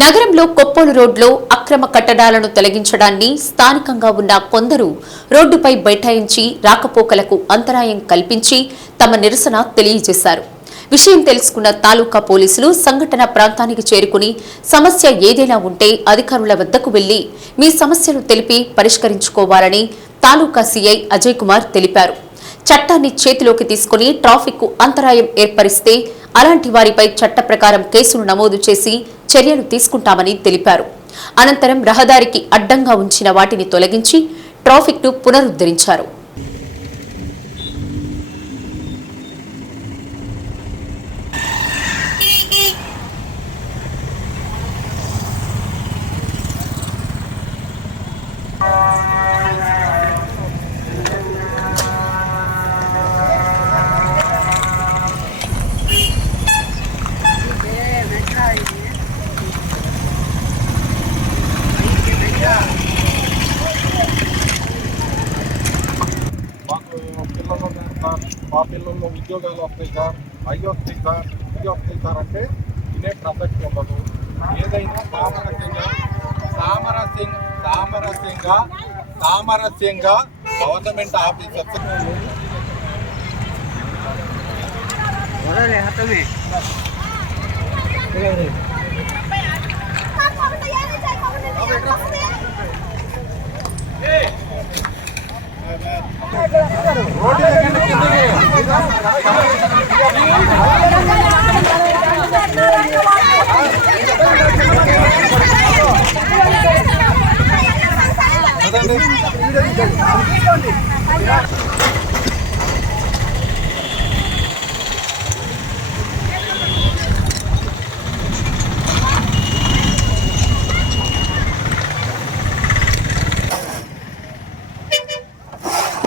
నగరంలో కొప్పోలు రోడ్లో అక్రమ కట్టడాలను తొలగించడాన్ని స్థానికంగా ఉన్న కొందరు రోడ్డుపై బైఠాయించి రాకపోకలకు అంతరాయం కల్పించి తమ నిరసన తెలియజేశారు. విషయం తెలుసుకున్న తాలూకా పోలీసులు సంఘటన ప్రాంతానికి చేరుకుని సమస్య ఏదైనా ఉంటే అధికారుల వద్దకు వెళ్ళి మీ సమస్యను తెలిపి పరిష్కరించుకోవాలని తాలూకా సీఐ అజయ్ కుమార్ తెలిపారు. చట్టాన్ని చేతిలోకి తీసుకుని ట్రాఫిక్ అంతరాయం ఏర్పరిస్తే అలాంటి వారిపై చట్ట ప్రకారం కేసులు నమోదు చేసి చర్యలు తీసుకుంటామని తెలిపారు. అనంతరం రహదారికి అడ్డంగా ఉంచిన వాటిని తొలగించి ట్రాఫిక్ను పునరుద్ధరించారు. ఉద్యోగాలు వస్తాయి సార్ అవి వస్తాయి సార్ ఇవి వస్తాయి సార్ అంటే వినే ప్రసక్తి ఉండదు. ఏదైనా సామరస్యంగా సామరస్యం సామరస్యంగా సామరస్యంగా గవర్నమెంట్ ఆఫీసర్స్ Come on.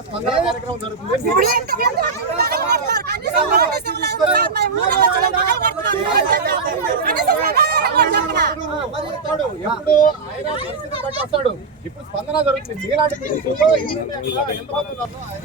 స్పందన జరుగుతుంది. ఎప్పుడు ఆయన పరిస్థితి బట్టి వస్తాడు ఇప్పుడు స్పందన జరుగుతుంది మీలాంటి ఎంతమంది ఉన్నారు ఆయన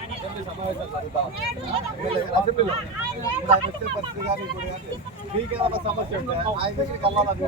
అక్కడ ఉన్నాడని చెప్పి చేయమని చెప్పి ఆయన ఎంకెళ్తాడు ఉండకుండా ఆయన చేయమని చెప్పి ఎంకెళ్తాడు ఉన్నాడు ఇక్కడ ఇప్పుడు ఎమ్మెల్యే వస్తాడు వాళ్ళు ఉద్యోగాలు కొట్టేటప్పుడు అసెంబ్లీలో ఇప్పుడు ఆయన వచ్చే పరిస్థితి కానీ ఇప్పుడు కానీ మీకు ఏమైనా సమస్య ఉంటే ఆయన దగ్గరికి వెళ్ళాలని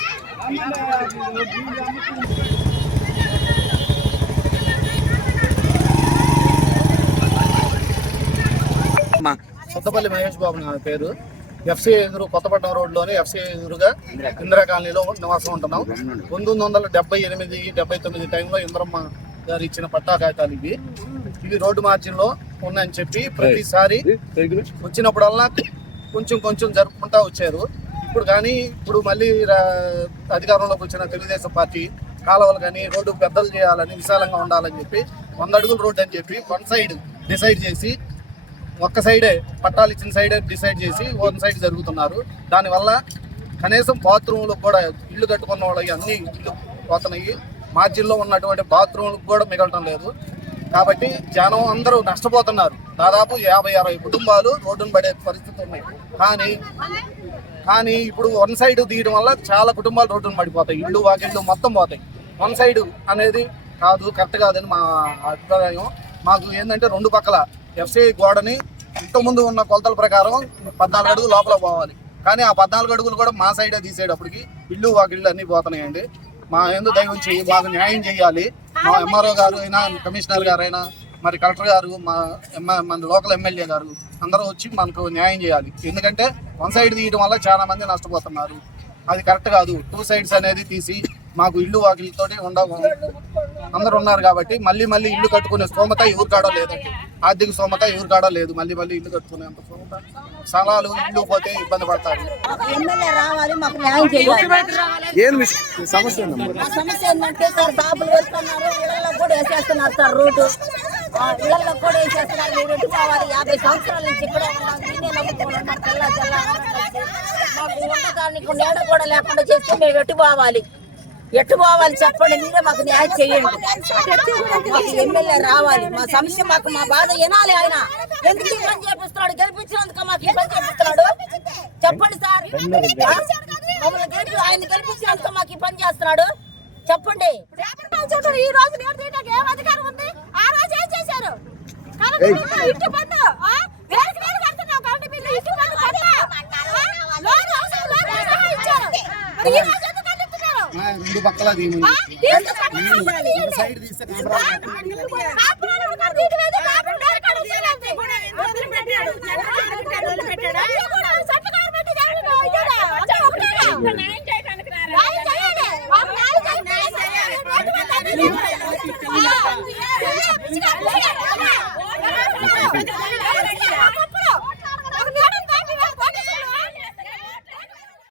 సొత్తపల్లి మహేష్ బాబు నా పేరు. ఎఫ్సీ ఎదురు కొత్తపట్నం రోడ్లోని ఎఫ్సీ ఎదురుగా ఇందిరా కాలనీలో నివాసం ఉంటున్నాం. పంతొమ్మిది వందల డెబ్బై ఎనిమిది డెబ్బై తొమ్మిది టైంలో ఇంద్రమ్మ గారు ఇచ్చిన పట్టా కాగితాలు ఇవి. ఇవి రోడ్డు మార్జిన్లో ఉన్నాయని చెప్పి ప్రతిసారి వచ్చినప్పుడల్లా కొంచెం కొంచెం జరుపుకుంటా వచ్చారు. ఇప్పుడు కానీ ఇప్పుడు మళ్ళీ రా- అధికారంలోకి వచ్చిన తెలుగుదేశం పార్టీ కాలువలు కానీ రోడ్డు పెద్దలు చేయాలని విశాలంగా ఉండాలని చెప్పి వంద అడుగుల రోడ్డు అని చెప్పి వన్ సైడ్ డిసైడ్ చేసి ఒక్క సైడే పట్టాలు ఇచ్చిన సైడే డిసైడ్ చేసి వన్ సైడ్ జరుగుతున్నారు. దానివల్ల కనీసం బాత్రూములకు కూడా ఇల్లు కట్టుకున్న వాళ్ళకి అన్ని ఇల్లు పోతున్నాయి. మార్జిన్లో ఉన్నటువంటి బాత్రూమ్లకు కూడా మిగలటం లేదు. కాబట్టి జనం అందరూ నష్టపోతున్నారు. దాదాపు యాభై అరవై కుటుంబాలు రోడ్డును పడే పరిస్థితి ఉన్నాయి. కానీ కానీ ఇప్పుడు వన్ సైడ్ తీయడం వల్ల చాలా కుటుంబాలు రోడ్డును పడిపోతాయి. ఇల్లు వాకిళ్ళు మొత్తం పోతాయి. వన్ సైడ్ అనేది కాదు కరెక్ట్ కాదని మా అభిప్రాయం. మాకు ఏంటంటే రెండు పక్కల ఎఫ్సీఐ గోడని ముందు ఉన్న కొలతల ప్రకారం పద్నాలుగు అడుగులు లోపల పోవాలి. కానీ ఆ పద్నాలుగు అడుగులు కూడా మా సైడే తీసేటప్పటికి ఇల్లు వాకిళ్ళు అన్నీ పోతున్నాయండి. మా ఎందుకు దయ ఉంచి మాకు న్యాయం చేయాలి మా ఎంఆర్ఓ గారు అయినా కమిషనర్ గారు అయినా మరి కలెక్టర్ గారు మా ఎమ్మ- మన లోకల్ ఎమ్మెల్యే గారు అందరూ వచ్చి మనకు న్యాయం చేయాలి. ఎందుకంటే వన్ సైడ్ తీయడం వల్ల చాలా మంది నష్టపోతున్నారు. అది కరెక్ట్ కాదు. టూ సైడ్స్ అనేది తీసి మాకు ఇల్లు వాకిలతోనే ఉండవు అందరూ ఉన్నారు కాబట్టి మళ్ళీ మళ్ళీ ఇల్లు కట్టుకునే స్తోమత ఎవరు కాడో లేదండి ఆర్థిక స్తోమత ఎవరు కాడో లేదు. మళ్ళీ మళ్ళీ ఇల్లు కట్టుకునే అంత స్తోమత. స్థలాలు ఇల్లు పోతే ఇబ్బంది పడతారు. ఎమ్మెల్యే రావాలి మాకు న్యాయం చేయాలి. ఏం మీ సమస్య ఏంటంటే సార్ కూడా వేసేస్తున్నారు సార్ రూటు ఇళ్ళలో కూడా వేసేస్తున్నారు మీరు ఎటు యాభై సంవత్సరాల నుంచి ఇక్కడే ఉన్నాం. దీన్నే నమ్ముకున్నాం తెల్ల తెల్ల మాకు ఉండటానికి నీడ కూడా లేకుండా చేస్తే మేము ఎటు ఎట్టు పోవాలి చెప్పండి. మీరే మాకు న్యాయం చేయండి. మాకు ఎమ్మెల్యే రావాలి. మా సమస్య మాకు మా బాధ వినాలి ఆయన. ఎందుకు ఇబ్బంది పని చేపిస్తున్నాడు? గెలిపించినందుకు మాకు ఇబ్బంది పని చేపిస్తున్నాడు? చెప్పండి సార్. మమ్మల్ని గెలిపి ఆయన గెలిపించినందుకు మాకు ఇబ్బంది పని చేస్తున్నాడు? చెప్పండి. ఈ రోజు ఏం అధికారం ఉంది? రోజు రెండు పక్కల. సైడ్ తీస్తే కెమెరా